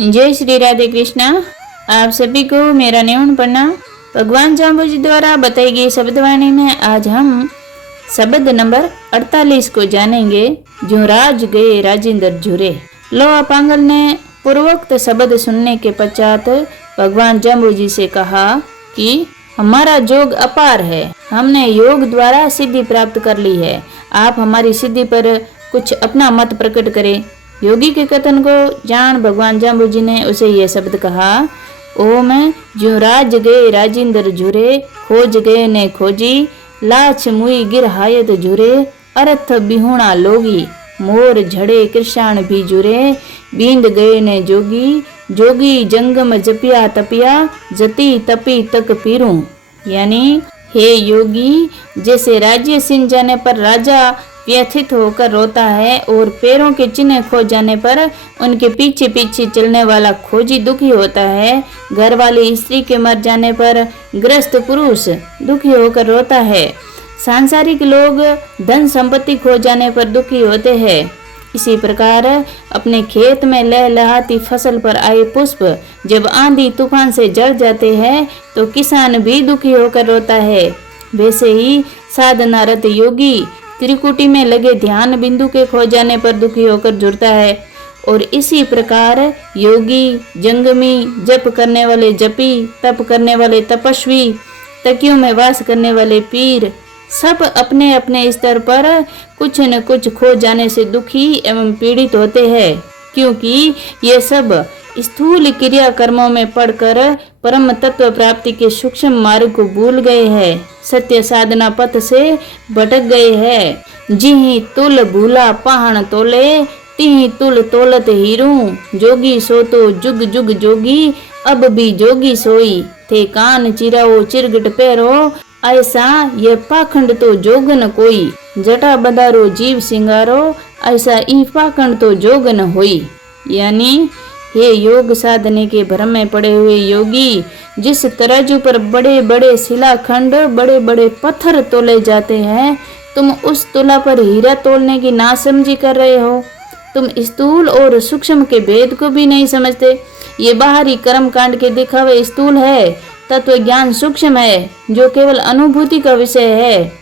जय श्री राधे कृष्णा। आप सभी को मेरा न्यून प्रणाम। भगवान जाम्बुजी द्वारा बताई गई शब्दवाणी में आज हम शब्द नंबर 48 को जानेंगे। जो राज गए राजेंद्र झुरे। लोहा पांगल ने पूर्वोक्त शब्द सुनने के पश्चात भगवान जाम्बुजी से कहा कि हमारा योग अपार है, हमने योग द्वारा सिद्धि प्राप्त कर ली है। आप हमारी सिद्धि पर कुछ अपना मत प्रकट करें। योगी के कथन को जान भगवान जाम्बुजी ने उसे यह शब्द कहा, ओम जो राज गए राजेंद्र झुरे, खोज गए ने खोजी, लाछ मुई गिर हायत झुरे, अर्थ बिहुणा लोगी, मोर झड़े कृष्ण भी झुरे, बींद गए ने जोगी, जोगी जंगम जपिया तपिया, जति तपी तक पीरूं। यानी हे योगी, जैसे राज्य सिंह जाने पर राजा व्यथित होकर रोता है और पैरों के चिन्ह खो जाने पर उनके पीछे पीछे चलने वाला खोजी दुखी होता है, घर वाली स्त्री के मर जाने पर ग्रस्त पुरुष दुखी होकर रोता है, सांसारिक लोग धन संपत्ति खो जाने पर दुखी होते हैं, इसी प्रकार अपने खेत में लहलहाती फसल पर आए पुष्प जब आंधी तूफान से जड़ जाते हैं तो किसान भी दुखी होकर रोता है। वैसे ही साधनारत योगी त्रिकुटी में लगे ध्यान बिंदु के खो जाने पर दुखी होकर जुड़ता है। और इसी प्रकार योगी, जंगमी, जप करने वाले जपी, तप करने वाले तपस्वी, तकियों में वास करने वाले पीर, सब अपने अपने स्तर पर कुछ न कुछ खो जाने से दुखी एवं पीड़ित होते हैं, क्योंकि ये सब स्थूल क्रिया कर्मों में पढ़कर परम तत्व प्राप्ति के सूक्ष्म मार्ग को भूल गए हैं, सत्य साधना पथ से भटक गए हैं। जिहि तुल भूला पहाड़ तोले, तिहि तुल तोलत हीरू, जोगी सो तो जुग जुग जोगी, अब भी जोगी सोई, थे कान चिराओ चिरगट पैरो, ऐसा ये पाखंड तो जोगन कोई, जटा बदारो जीव सिंगारो, ऐसा ई पाखंड तो जोगन होई। यानी हे योग साधने के भ्रम में पड़े हुए योगी, जिस तराजू पर बड़े बड़े शिलाखंड, बड़े बड़े पत्थर तोले जाते हैं, तुम उस तुला पर हीरा तोलने की नासमझी कर रहे हो। तुम स्थूल और सूक्ष्म के भेद को भी नहीं समझते। ये बाहरी कर्म कांड के दिखावे स्थूल है, तत्व ज्ञान सूक्ष्म है, जो केवल अनुभूति का विषय है।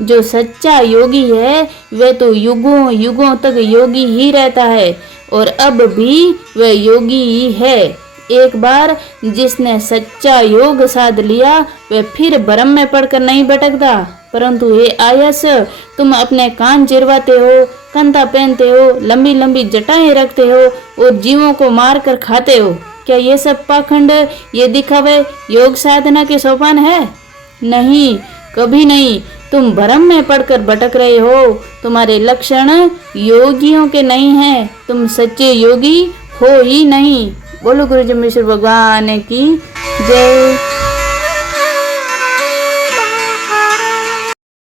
जो सच्चा योगी है वह तो युगों युगों तक योगी ही रहता है और अब भी वह योगी ही है। एक बार जिसने सच्चा योग साध लिया वह फिर भ्रम में पड़कर नहीं भटकता। परंतु हे आयस, तुम अपने कान चिरवाते हो, कंधा पहनते हो, लंबी लंबी जटाएं रखते हो और जीवों को मार कर खाते हो। क्या ये सब पाखंड, ये दिखावे योग साधना के सोपान है? नहीं, कभी नहीं। तुम भ्रम में पड़कर भटक रहे हो। तुम्हारे लक्षण योगियों के नहीं हैं, तुम सच्चे योगी हो ही नहीं। बोलो गुरु जम्बेश्वर भगवान की जय।